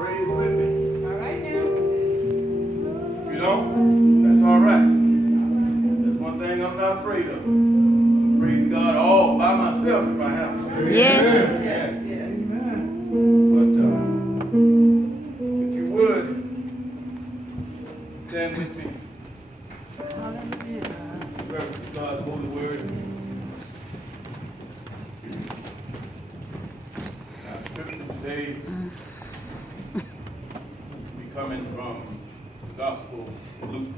praise with me? All right now. If you don't, that's all right. That's one thing I'm not afraid of. Praise God all by myself if I have to. Yes. Yes, yes. But if you would, stand with me. Reverence God's holy word. Our scripture today will be coming from the Gospel of Luke,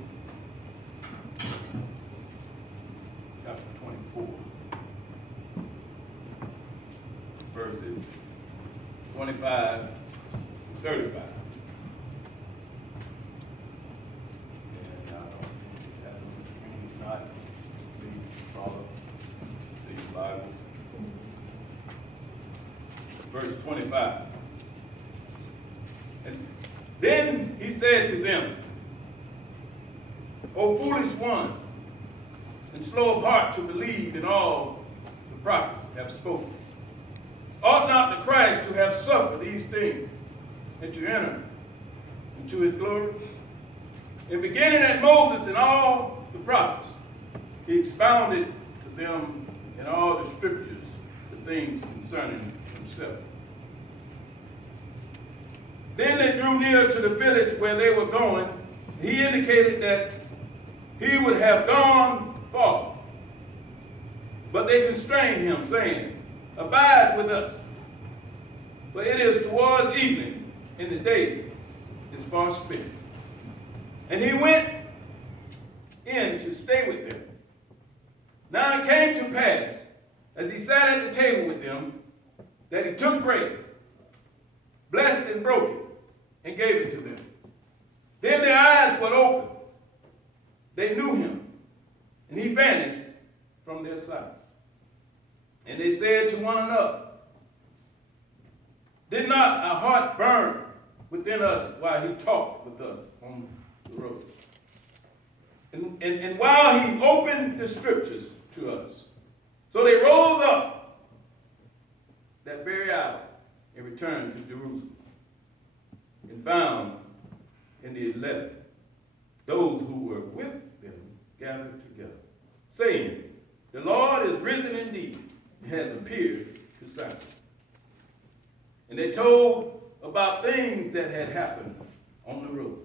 chapter 24, verses 25 to 35. And not please follow these Bibles. Verse 25. And then he said to them, O foolish ones, and slow of heart to believe in all the prophets have spoken. Ought not the Christ to have suffered these things and to enter into his glory? And beginning at Moses and all the prophets, he expounded to them in all the scriptures the things concerning himself. Then they drew near to the village where they were going. He indicated that he would have gone far. But they constrained him, saying, Abide with us, for it is towards evening, and the day is far spent. And he went in to stay with them. Now it came to pass, as he sat at the table with them, that he took bread, blessed and broke it, and gave it to them. Then their eyes were opened. They knew him, and he vanished from their sight. And they said to one another, Did not our heart burn within us while he talked with us on the road? And while he opened the scriptures to us. So they rose up that very hour and returned to Jerusalem, and found in the 11 those who were with them gathered together, saying, The Lord is risen indeed, and has appeared to Simon. And they told about things that had happened on the road,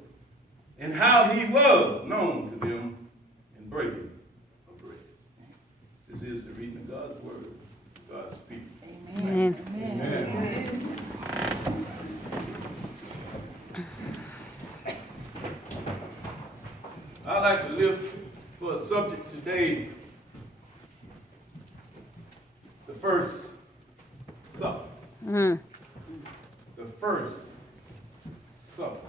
and how he was known to them in breaking of bread. This is the reading of God's word, God's people. Amen. Amen. I'd like to lift for a subject today, the first supper. The first supper.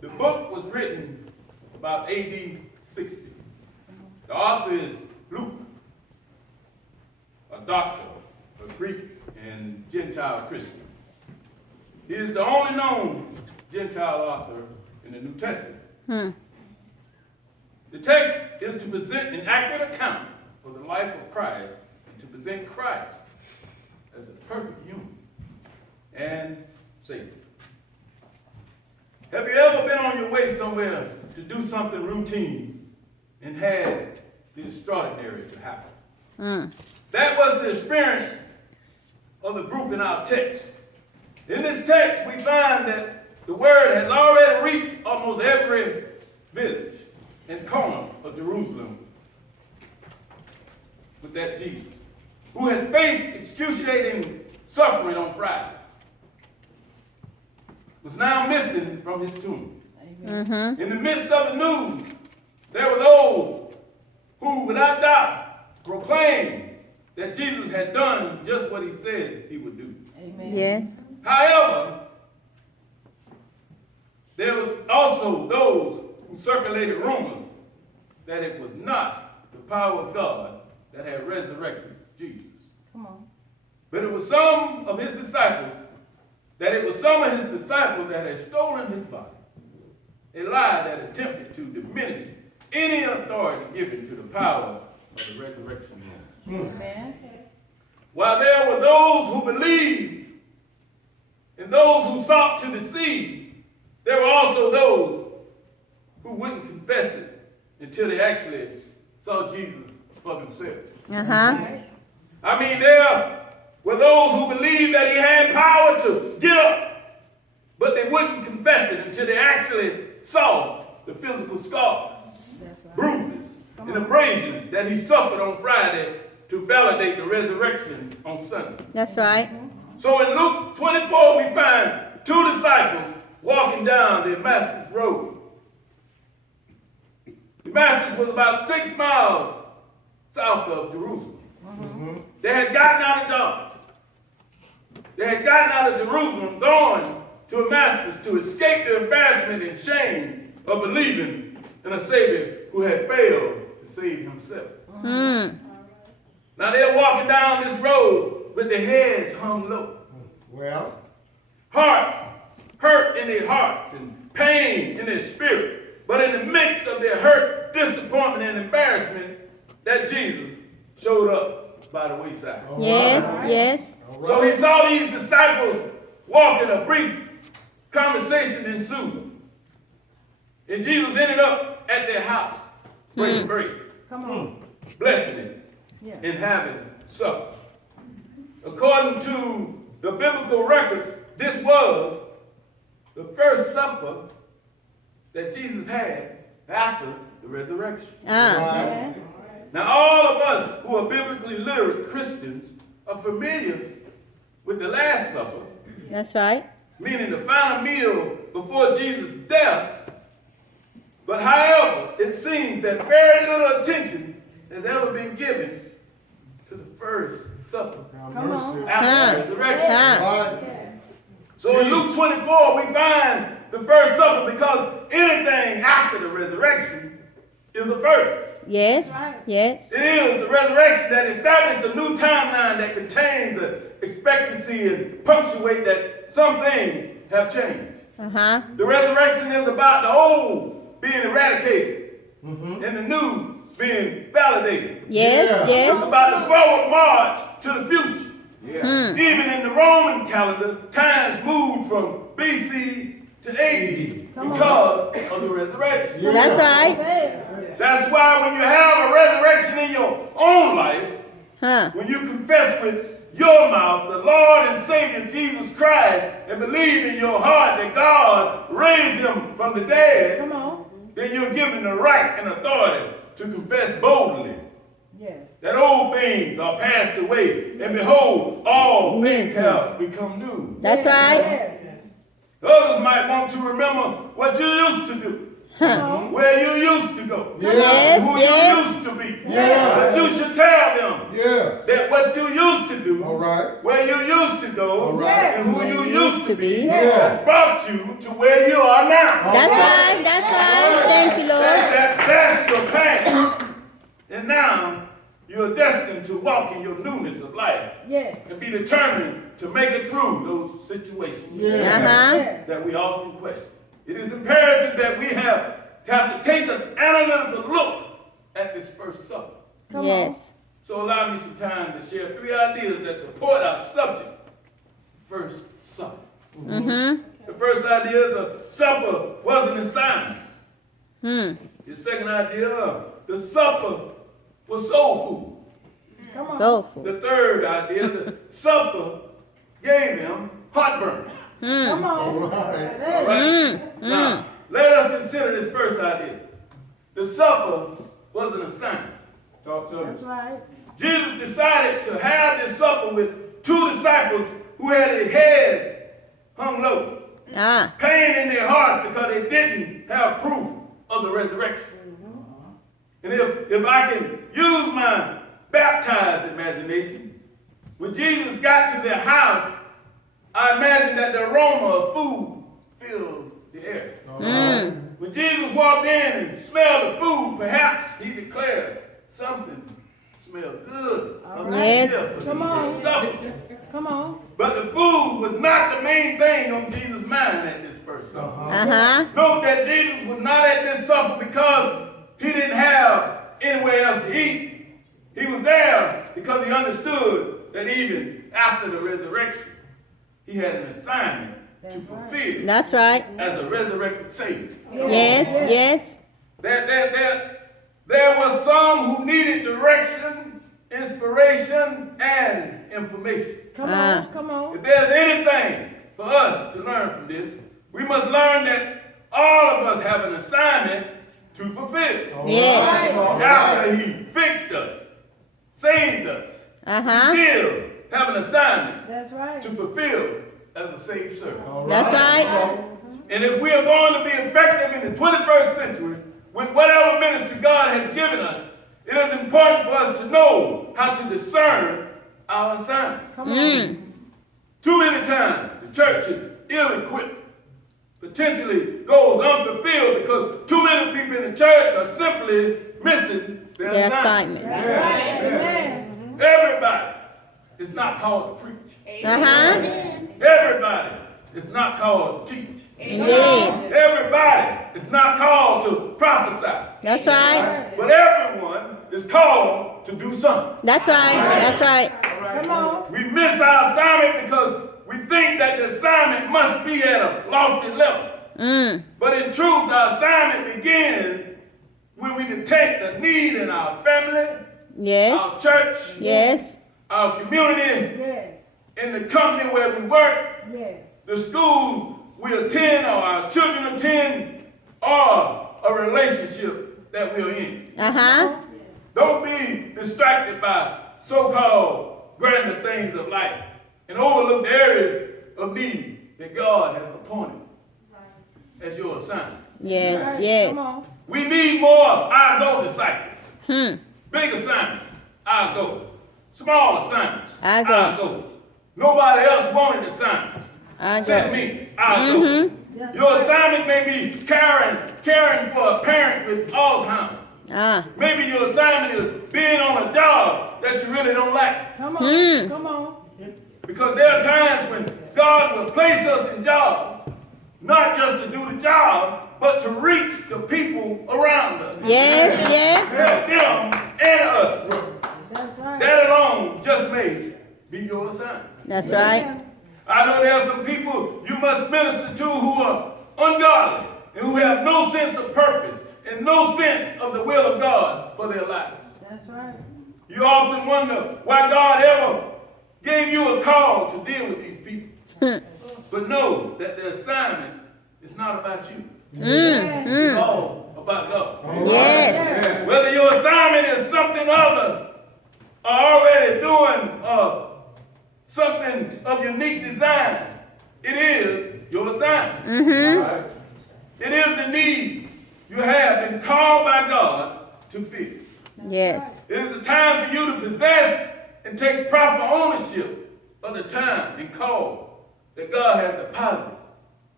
The book was written about AD 60. The author is Luke, a doctor, a Greek and Gentile Christian. He is the only known Gentile author in the New Testament. The text is to present an accurate account of the life of Christ and to present Christ as the perfect human and Savior. Have you ever been on your way somewhere to do something routine and had the extraordinary to happen? That was the experience of the group in our text. In this text, we find that the word has already reached almost every village and corner of Jerusalem with that Jesus, who had faced excruciating suffering on Friday, was now missing from his tomb. In the midst of the news, there were those who, without doubt, proclaimed that Jesus had done just what he said he would do. Amen. Yes. However, there were also those who circulated rumors that it was not the power of God that had resurrected Jesus. Come on. But it was some of his disciples that had stolen his body. A lie that attempted to diminish any authority given to the power of the resurrection. Amen. While there were those who believed And those who sought to deceive, there were also those who wouldn't confess it until they actually saw Jesus for themselves. I mean, there were those who believed that he had power to get up, but they wouldn't confess it until they actually saw the physical scars, bruises, and abrasions that he suffered on Friday to validate the resurrection on Sunday. That's right. So in Luke 24, we find two disciples walking down the Damascus road. Damascus was about 6 miles south of Jerusalem. They had gotten out of Dodge. They had gotten out of Jerusalem, going to Damascus to escape the embarrassment and shame of believing in a Savior who had failed to save himself. Now they're walking down this road with their heads hung low. Well, Hearts hurt in their hearts and pain in their spirit. But in the midst of their hurt, disappointment, and embarrassment, that Jesus showed up by the wayside. Yes. So he saw these disciples walking. A brief conversation ensued. And Jesus ended up at their house, breaking bread, blessing it, and having supper. According to the biblical records, this was the first supper that Jesus had after the resurrection. right. Now, all of us who are biblically literate Christians are familiar with the Last Supper, That's right. meaning the final meal before Jesus' death. But however, it seems that very little attention has ever been given to the first supper Have mercy. after the resurrection. Right. So in Luke 24, we find the first supper because anything after the resurrection is the first. Yes. It is the resurrection that established a new timeline that contains the expectancy and punctuate that some things have changed. The resurrection is about the old being eradicated and the new being validated. It's about the forward march to the future. Even in the Roman calendar, times moved from BC to AD because of the resurrection. That's right. That's why when you have a resurrection in your own life, when you confess with your mouth the Lord and Savior Jesus Christ and believe in your heart that God raised him from the dead, then you're given the right and authority to confess boldly that old things are passed away, and behold, all things have become new. That's right. Others might want to remember what you used to do. Where you used to go, who you used to be. But you should tell them that what you used to do, where you used to go, and who you used to be, has brought you to where you are now. That's right. Thank you, Lord. That's your past. And now you're destined to walk in your newness of life and be determined to make it through those situations that we often question. It is imperative that we have to take an analytical look at this first supper. So allow me some time to share 3 ideas that support our subject, first supper. The first idea, the supper was an assignment. The second idea, the supper was soul food. The third idea, the supper gave them heartburn. All right. Now, let us consider this first idea. The supper was an assignment. Talk to us. Jesus decided to have this supper with 2 disciples who had their heads hung low. Pain in their hearts because they didn't have proof of the resurrection. And if I can use my baptized imagination, when Jesus got to their house, I imagine that the aroma of food filled the air. When Jesus walked in and smelled the food, perhaps he declared something smelled good. Come on. But the food was not the main thing on Jesus' mind at this first supper. Note that Jesus was not at this supper because he didn't have anywhere else to eat. He was there because he understood that even after the resurrection, he had an assignment to fulfill That's right. as a resurrected Savior. Yes, yes. There were some who needed direction, inspiration, and information. Come Ah. on, come on. If there's anything for us to learn from this, we must learn that all of us have an assignment to fulfill. Yes. After he fixed us, saved us, Uh-huh. we still have an assignment That's right. to fulfill as a saved servant. That's right. And if we are going to be effective in the 21st century with whatever ministry God has given us, it is important for us to know how to discern our assignment. Come on. Mm. Too many times the church is ill-equipped, potentially goes unfulfilled because too many people in the church are simply missing their The assignment. assignment. That's right. Amen. Everybody is not called to preach. Uh-huh. Everybody is not called to teach. Indeed. Everybody is not called to prophesy. That's right. But everyone is called to do something. That's right. That's right. Come on. We miss our assignment because we think that the assignment must be at a lofty level. Mm. But in truth, the assignment begins when we detect a need in our family, our Yes. church, Yes. our community, Yes. in the company where we work, Yes. the school we attend or our children attend, or a relationship that we're in. Uh-huh. Don't be distracted by so-called grander things of life and overlook the areas of need that God has appointed as your assignment. Yes. Right. Yes. Come on. We need more I go disciples. Hmm. Big assignments, I go. Small assignments, I go. Nobody else wanted assignment. I Except go. me, I go. Mm-hmm. Yes. Your assignment may be caring for a parent with Alzheimer's. Ah. Maybe your assignment is being on a job that you really don't like. Come on. Mm. Come on. Because there are times when God will place us in jobs, not just to do the job, but to reach the people around us. Yes. Yes. Help them and us grow. That's right. That alone just may be your assignment. That's right. I know there are some people you must minister to who are ungodly and who have no sense of purpose and no sense of the will of God for their lives. That's right. You often wonder why God ever gave you a call to deal with these people. But know that the assignment is not about you. It's all about God. Yes. Whether your assignment is something others are already doing something of unique design, it is your assignment. Mm-hmm. It is the need you have been called by God to fill. Yes. It is the time for you to possess and take proper ownership of the time and call that God has deposited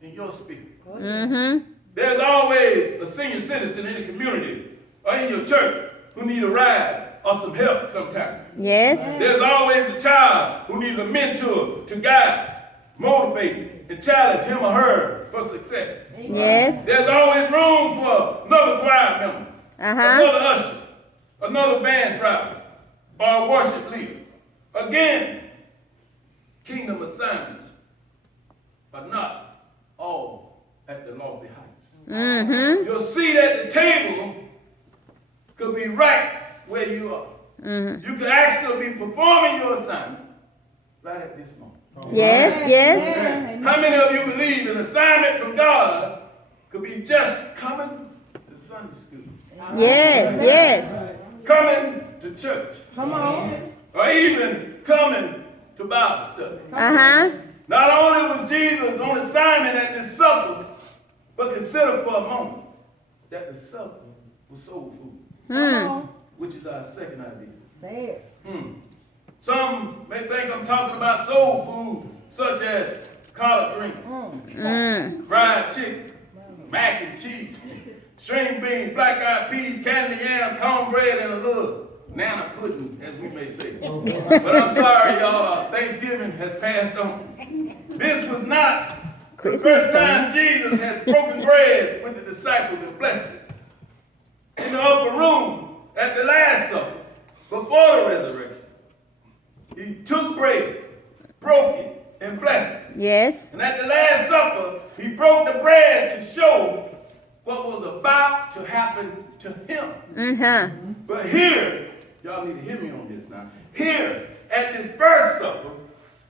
in your spirit. Mm-hmm. There's always a senior citizen in the community or in your church who need a ride or some help sometime. Yes. There's always a child who needs a mentor to guide, motivate, and challenge him or her for success. Yes. There's always room for another choir member, Uh-huh. another usher, another van driver, or a worship leader. Again, kingdom assignments are not all at the lofty heights. Mm-hmm. Your seat at the table could be right where you are. Mm-hmm. You could actually be performing your assignment right at this moment. Yes. Yes. Amen. How many of you believe an assignment from God could be just coming to Sunday school, Yes. Yes. coming to church, Come on. or even coming to Bible study? Uh-huh. Not only was Jesus on assignment at this supper, but consider for a moment that the supper was soul food, Come Hmm. on. which is our second idea. Say it. Some may think I'm talking about soul food, such as collard greens, Mm. fried chicken, mac and cheese, string beans, black-eyed peas, candy yam, cornbread, and a little nana pudding, as we may say. But I'm sorry, y'all, Thanksgiving has passed on. This was not the Christmas first time Jesus had broken bread with the disciples and blessed it. In the upper room at the Last Supper, before the resurrection, he took bread, broke it, and blessed it. Yes. And at the Last Supper, he broke the bread to show what was about to happen to him. Mm-hmm. But here, y'all need to hear me on this now. Here, at this first supper,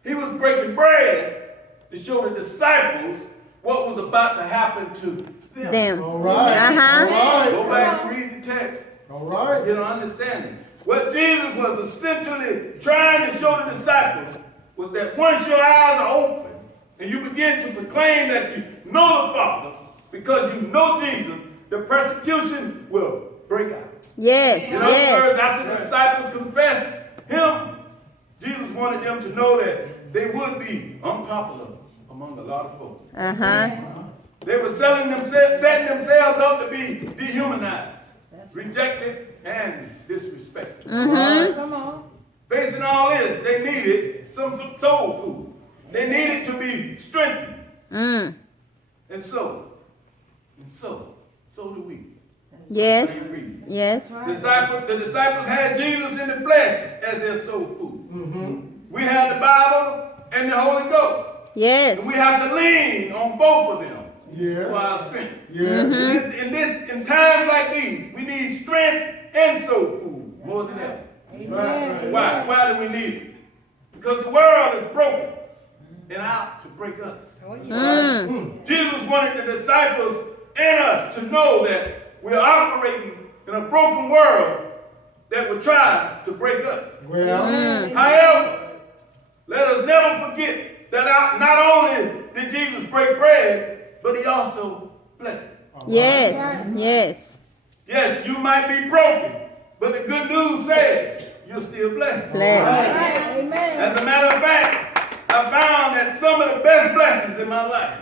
he was breaking bread to show the disciples what was about to happen to them. Them. All right. Uh-huh. All right. Go back and read the text. All right. Get an understanding. What Jesus was essentially trying to show the disciples was that once your eyes are open and you begin to proclaim that you know the Father because you know Jesus, the persecution will break out. Yes. In other words, Yes. after the disciples confessed him, Jesus wanted them to know that they would be unpopular among a lot of folks. Uh-huh. They were setting themselves up to be dehumanized, rejected, and disrespected. Mm-hmm. Come on. Facing all this, they needed some soul food. They needed to be strengthened. Mm. And so do we. Yes. Same reason. Yes. The disciples had Jesus in the flesh as their soul food. Mm-hmm. We have the Bible and the Holy Ghost. Yes. And we have to lean on both of them Yes. for our strength. Yes. In times like these, we need strength and soul food more than ever. Amen. Why do we need it? Because the world is broken and out to break us. Mm. Jesus wanted the disciples and us to know that we're operating in a broken world that would try to break us. Well. However, let us never forget that not only did Jesus break bread, but he also blessed it. Yes. Yes. Yes, you might be broken, but the good news says you're still blessed. Blessed. Right. Amen. As a matter of fact, I found that some of the best blessings in my life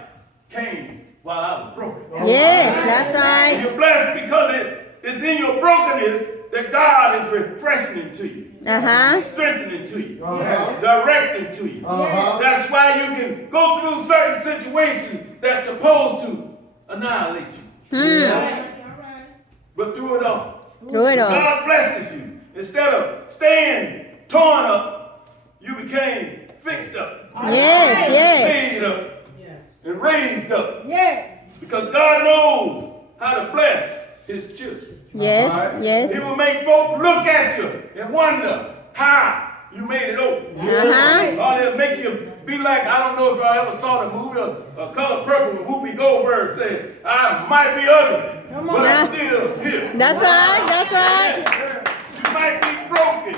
came while I was broken. Yes. That's And right. you're blessed because it's in your brokenness that God is refreshing to you, Uh-huh. strengthening to you, Uh-huh. directing to you. Uh-huh. That's why you can go through certain situations that's supposed to annihilate you. Hmm. But through it all, Through it all. God blesses you. Instead of staying torn up, you became fixed up, Yes. Yes. made up, and raised up. Yes. Because God knows how to bless his children. Yes. He Yes. will make folks look at you and wonder how you made it over. Uh-huh. Or they'll make you be like, I don't know if y'all ever saw the movie Color Purple when Whoopi Goldberg said, I might be ugly, Come but on. I'm still here. That's right. That's right. You might be broken,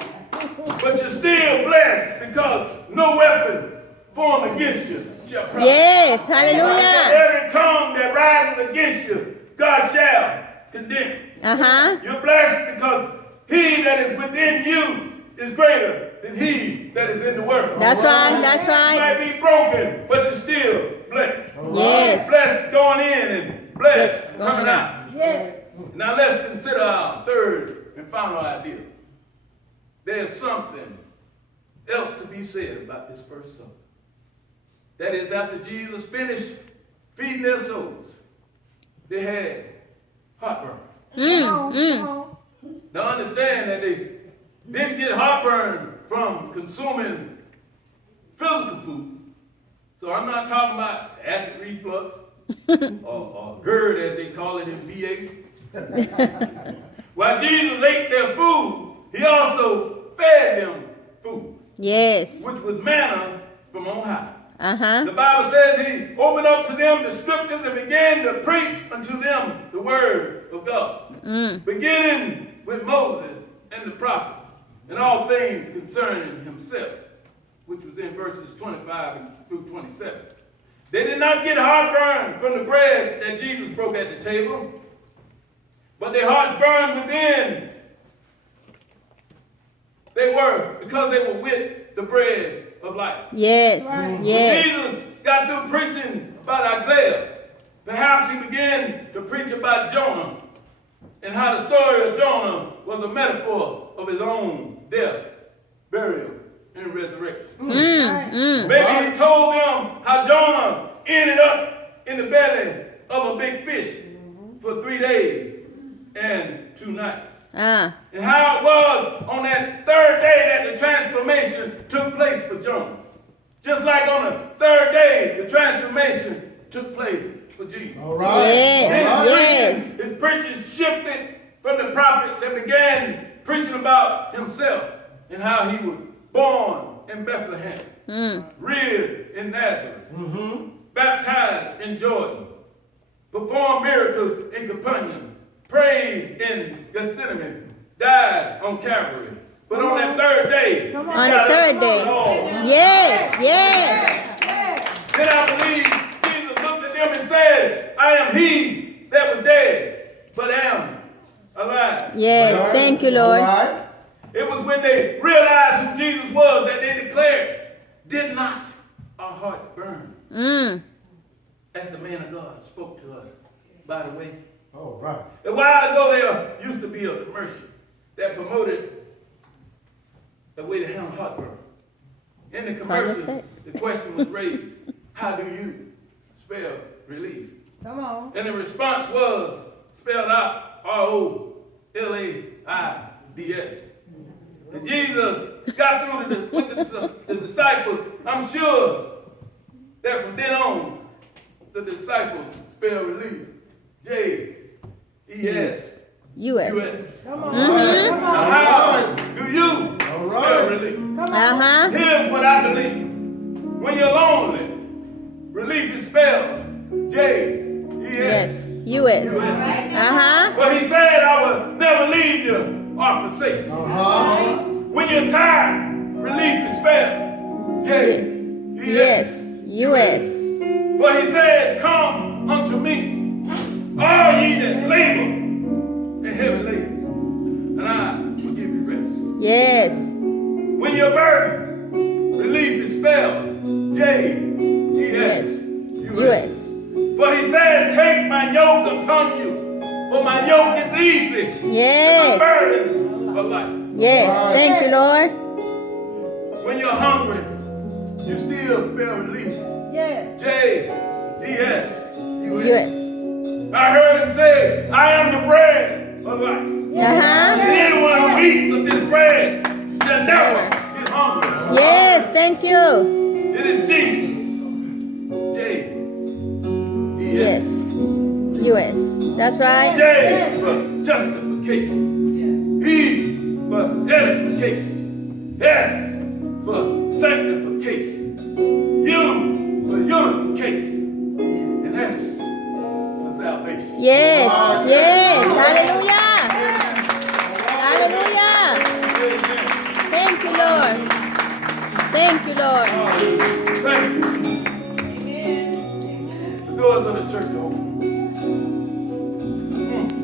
but you're still blessed because no weapon formed against you shall prosper. Yes. Hallelujah. Every tongue that rises against you, God shall condemn. Uh-huh. You're blessed because he that is within you is greater than he that is in the world. That's right. That's You right. might be broken, but you're still blessed. Yes. Blessed going in and blessed Yes, going coming out. out. Yes. Now let's consider our third and final idea. There's something else to be said about this first supper. That is, after Jesus finished feeding their souls, they had heartburn. Come on. Come on. Now understand that they didn't get heartburn from consuming physical food. So I'm not talking about acid reflux or GERD as they call it in VA. While Jesus ate their food, he also fed them food, Yes. which was manna from on high. Uh-huh. The Bible says he opened up to them the scriptures and began to preach unto them the word of God, beginning with Moses and the prophets, and all things concerning himself, which was in verses 25 through 27. They did not get heartburn from the bread that Jesus broke at the table, but their hearts burned within. Because they were with the bread of life. Yes. When Yes. Jesus got through preaching about Isaiah, perhaps he began to preach about Jonah and how the story of Jonah was a metaphor of his own death, burial, and resurrection. Maybe he told them how Jonah ended up in the belly of a big fish for 3 days and 2 nights. Ah. And how it was on that third day that the transformation took place for Jonah. Just like on the third day, the transformation took place for Jesus. All right. Yes, All right. yes. His preaching shifted from the prophets and began preaching about himself and how he was born in Bethlehem, reared in Nazareth, baptized in Jordan, performed miracles in Capernaum, prayed in Gethsemane, died on Calvary. But on that third day, Come on. On the third day. Yes, yes. Then I believe Jesus looked at them and said, I am he that was dead, but am alive. Yes, All thank you, All Lord. right. It was when they realized who Jesus was that they declared, did not our hearts burn? Mm. As the man of God spoke to us, by the way. All right. A while ago, there used to be a commercial that promoted a way to handle heartburn. In the commercial, say? the question was raised, how do you spell relief? Come on. And the response was spelled out ROLAIDS. And Jesus got through with the disciples. I'm sure that from then on, the disciples spell relief. J-E-S. U.S. U-S. Come on. Mhm. Come Now, on. how do you All spell right. relief? Come on. Uh-huh. Here's what I believe. When you're lonely, relief is spelled J-E-S. Yes, U.S. U-S. Uh-huh. Well, he said, I will never leave you or forsake you. Uh-huh. When you're tired, relief is spelled Yes, J-E-S. U.S. For he said, come unto me, all ye that labor and heavy laden, and I will give you rest. Yes, When you're burdened, relief is spelled yes, J-E-S. U.S. For he said, take my yoke upon you, for my yoke is easy, and my Yes, burdens are light. yes, thank you, Lord. When you're hungry, you still spell relief. Yes. J-E-S. U.S. I heard him say, I am the bread of life. Uh-huh. And anyone who eats of this bread shall never get hungry. Yes, thank you. It is Jesus. Yes, J-E-S. U.S. That's right. J for justification. E for edification. S for sanctification. U for unification. And S for salvation. Yes, yes. Hallelujah. Hallelujah. Amen. Thank you, Lord. Thank you, Lord. Hallelujah. Thank you. The doors of the church are open.